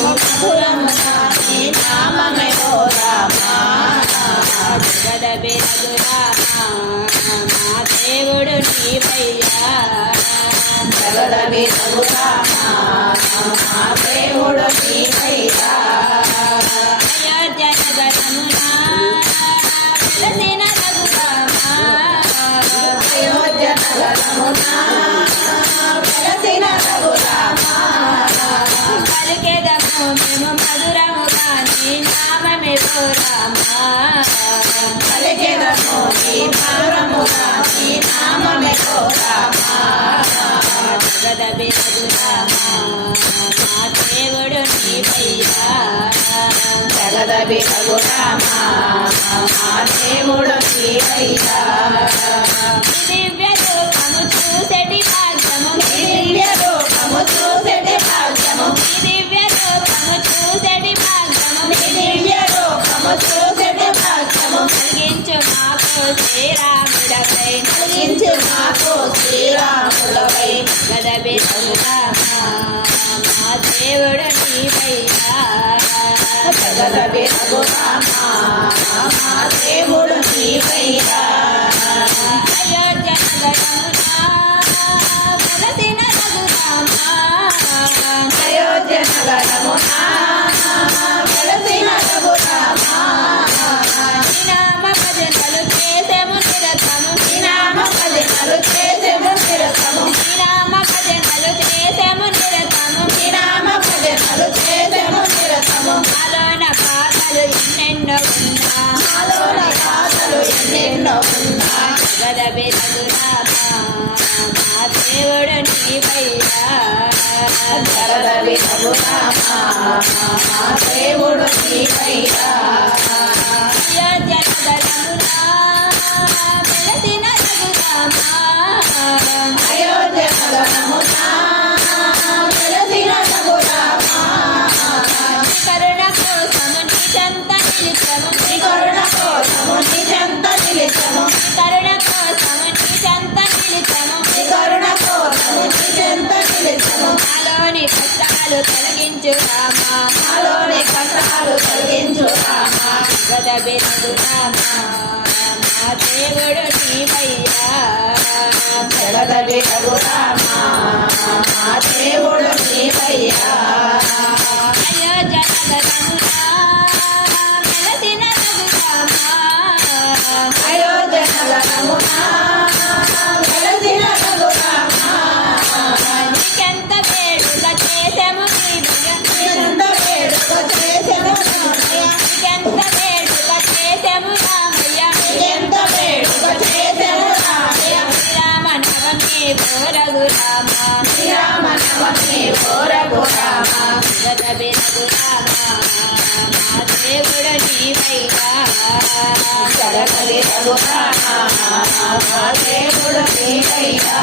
మధురముగా నీ నామమే ఓ రామా జగదబి రఘురామా మా దేవుడు నీవయ్యా జగదబి రఘురామా మా దేవుడు నీవయ్యా అయోధ్య నగరమునా వెలసిన రఘురామా అయోధ్య నగరమునా వెలసిన రఘురామా పలికెదము మేము మధురముగా నీ నామమే ఓ రామా పలికెదము నీ మధురముగా నీ నామమే ఓ రామా జగదబి రఘురామా మా దేవుడు నీవయ్యా జగదబి రఘురామా మా దేవుడు నీవయ్యా దివ్య రూపము చూసెటి భాగ్యము దివ్య రూపము చూసెటి భాగ్యము దివ్య రూపము చూసెటి భాగ్యము దివ్య రూపము చూసెటి భాగ్యము కలిగించు మాకు శ్రీరాముడపై కలిగించు మాకు శ్రీరాముడపై జగదబి రఘురామా మా దేవుడు నీవయ్యా జగదబి రఘురామా మా దేవుడు నీవయ్యా అయోధ్య నగరమునా వెలసిన రఘురామా అయోధ్య నగరమునా వెలసిన రఘురామా నీ నామ భజనలు చేసెము నిరతము నీ నామ భజనలు చేసెము నిరతము నీ నామ భజనలు చేసెము నిరతము నీ నామ భజనలు చేసెము నిరతము మాలోన పాటలు ఎన్నెన్నో ఉన్నా మాలోన పాటలు ఎన్నెన్నో ఉన్నా జగదబి రఘురామా మా దేవుడు నీవయ్యా జగదబి రఘురామా మా దేవుడు నీవయ్యా అయోధ్య నగరమునా వెలసిన రఘురామా అయోధ్య నగరమునా వెలసిన రఘురామా కరుణ కోసము నీ చెంత నిలిచెము నీ కరుణ కోసము నీ చెంత నిలిచెము నీ కరుణ కోసము నీ చెంత నిలిచెము నీ కరుణ కోసము నీ చెంత నిలిచెము మాలోని కష్టాలు తొలగించు రామా మాలోని కష్టాలు తొలగించు రామా జగదబి రఘురామా మా దేవుడు నీవయ్యా జగదబి రఘురామా మా దేవుడు నీవయ్యా అయోధ్య నగరమునా వెలసిన రఘురామా అయోధ్య నగరమునా వెలసిన రఘురామా నీకెంత వేడుక చేసెము నీకెంత వేడుక చేసెము నీకెంత వేడుక చేసెము రామయ్య నీకెంత వేడుక చేసెము రామయ్య శ్రీరామ నవమి ఓ రఘురామా శ్రీరామ నవమి ఓ రఘురామా జగదబి రఘురామా మా దేవుడు నీవయ్యా జగదబి రఘురామా మా దేవుడు నీవయ్యా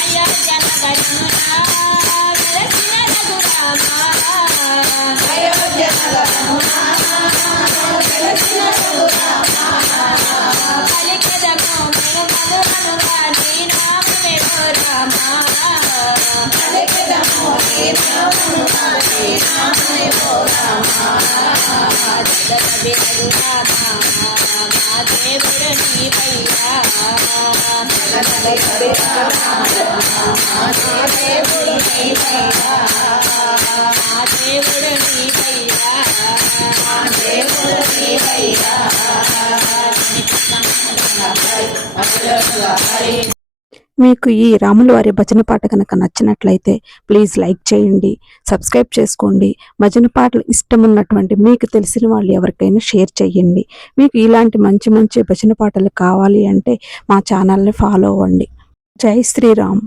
అయోధ్య నగరమునా వెలసిన రఘురామా అయోధ్య నగరమునా వెలసిన రఘురామా పలికెదము మేము మధురముగా నీ నామమే ఓ రామా పలికెదము నీ నామముగా నీ నామమే ఓ రామా జగదబి రఘురామా మా దేవుడు నీవయ్యా జగదబి రఘురామా మా దేవుడు నీవయ్యా మా దేవుడు నీవయ్యా మా దేవుడు నీవయ్యా మీకు ఈ రాముల వారి భజన పాట కనుక నచ్చినట్లయితే ప్లీజ్ లైక్ చేయండి, సబ్స్క్రైబ్ చేసుకోండి. భజన పాటలు ఇష్టం ఉన్నటువంటి మీకు తెలిసిన వాళ్ళు ఎవరికైనా షేర్ చేయండి. మీకు ఇలాంటి మంచి మంచి భజన పాటలు కావాలి అంటే మా ఛానల్ని ఫాలో అవ్వండి. జై శ్రీరామ్.